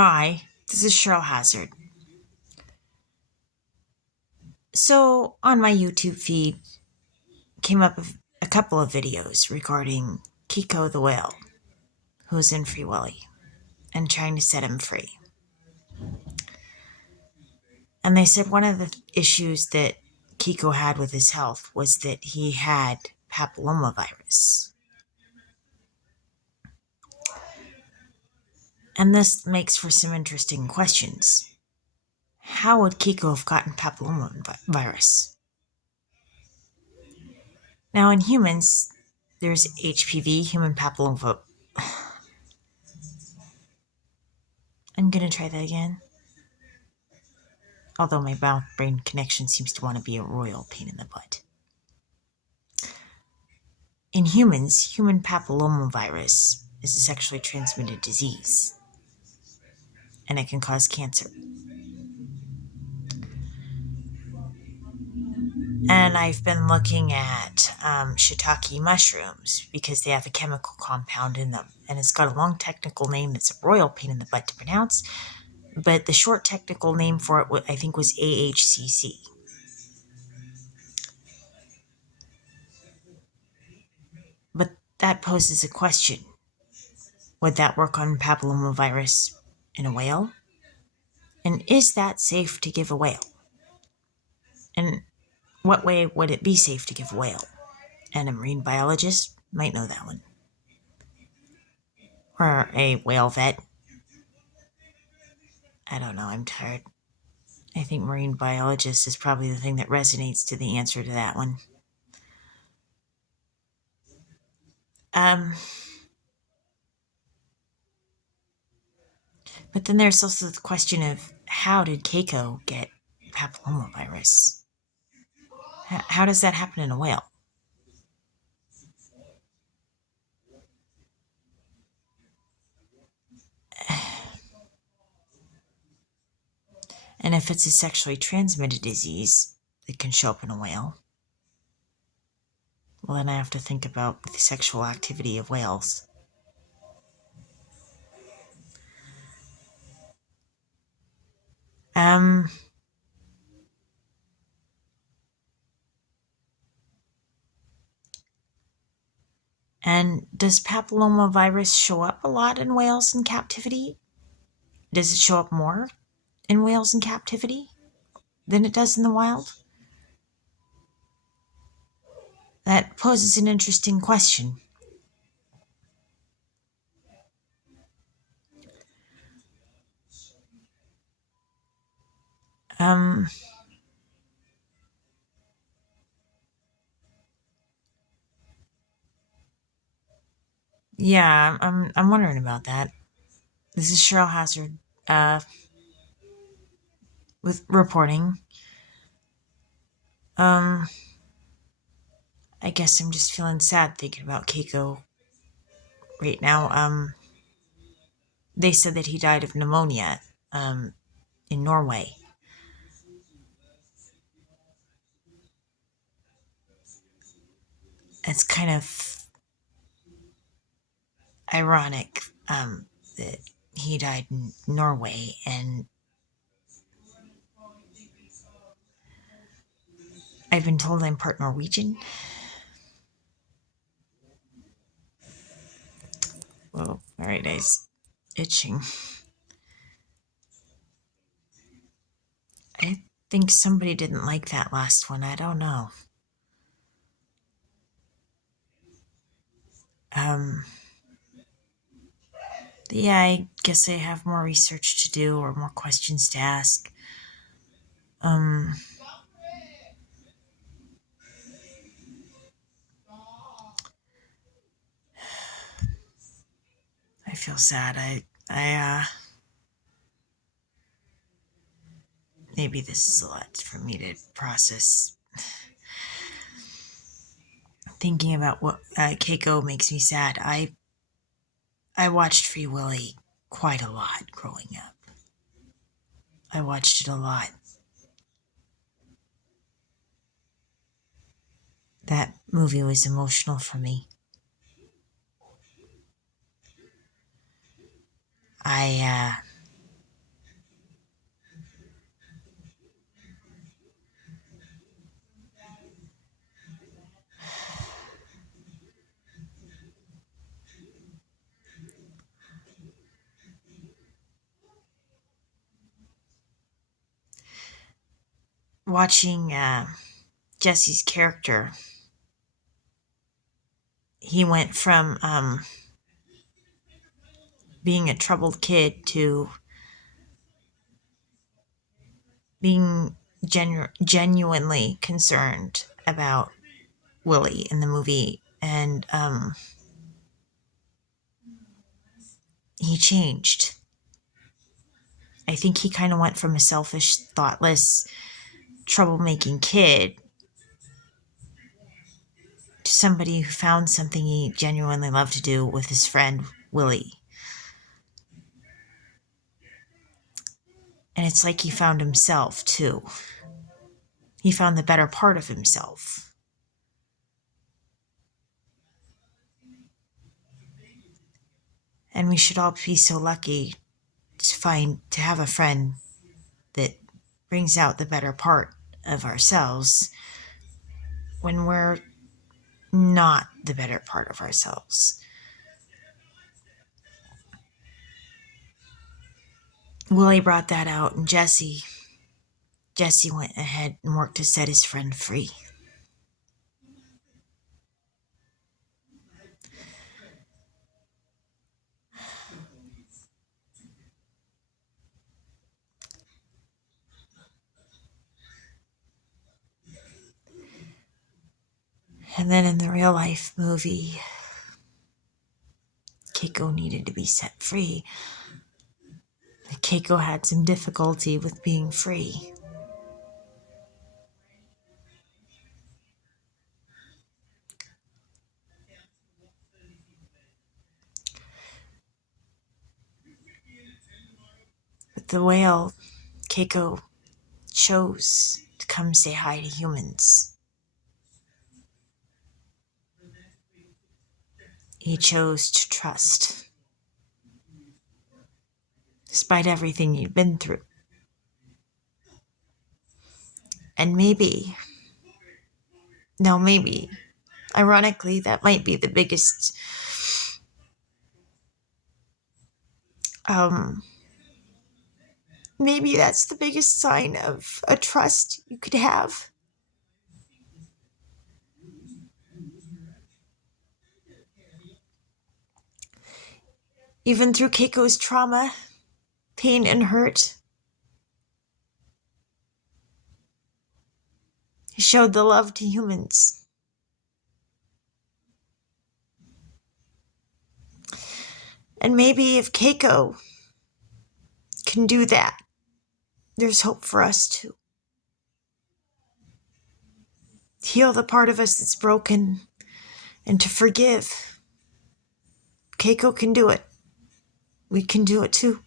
Hi, this is Cheryl Hazzard. So, on my YouTube feed came up a couple of videos regarding Keiko the whale, who's in Free Willy, and trying to set him free. And they said one of the issues that Keiko had with his health was that he had papillomavirus. And this makes for some interesting questions. How would Keiko have gotten papillomavirus? Now, in humans, there's HPV, human papilloma. I'm gonna try that again. Although my mouth-brain connection seems to want to be a royal pain in the butt. In humans, human papillomavirus is a sexually transmitted disease, and it can cause cancer. And I've been looking at shiitake mushrooms because they have a chemical compound in them, and it's got a long technical name that's a royal pain in the butt to pronounce, but the short technical name for it, I think, was AHCC. But that poses a question. Would that work on papillomavirus in a whale? And is that safe to give a whale? And what way would it be safe to give a whale? And a marine biologist might know that one. Or a whale vet. I don't know, I'm tired. I think marine biologist is probably the thing that resonates to the answer to that one. But then there's also the question of how did Keiko get papillomavirus? How does that happen in a whale? And if it's a sexually transmitted disease that can show up in a whale, well, then I have to think about the sexual activity of whales. And does papillomavirus show up a lot in whales in captivity? Does it show up more in whales in captivity than it does in the wild? That poses an interesting question. Yeah, I'm wondering about that. This is Cheryl Hazzard, with reporting. I guess I'm just feeling sad thinking about Keiko right now. They said that he died of pneumonia, in Norway. It's kind of ironic, that he died in Norway, and I've been told I'm part Norwegian. Whoa, my right eye's itching. I think somebody didn't like that last one. I don't know. Yeah, I guess I have more research to do or more questions to ask. I feel sad. Maybe this is a lot for me to process. Thinking about what Keiko makes me sad. I watched Free Willy quite a lot growing up. I watched it a lot. That movie was emotional for me. I watching Jesse's character, he went from being a troubled kid to being genuinely concerned about Willie in the movie, and he changed. I think he kind of went from a selfish, thoughtless, troublemaking kid to somebody who found something he genuinely loved to do with his friend Willie. And it's like he found himself too. He found the better part of himself. And we should all be so lucky to have a friend that brings out the better part of ourselves when we're not the better part of ourselves. Willie brought that out in Jesse. Jesse went ahead and worked to set his friend free. And then in the real life movie, Keiko needed to be set free. Keiko had some difficulty with being free. With the whale, Keiko chose to come say hi to humans. He chose to trust, despite everything he'd been through. And maybe, ironically, that might be the biggest maybe that's the biggest sign of a trust you could have. Even through Keiko's trauma, pain, and hurt, he showed the love to humans. And maybe if Keiko can do that, there's hope for us too. Heal the part of us that's broken and to forgive. Keiko can do it. We can do it too.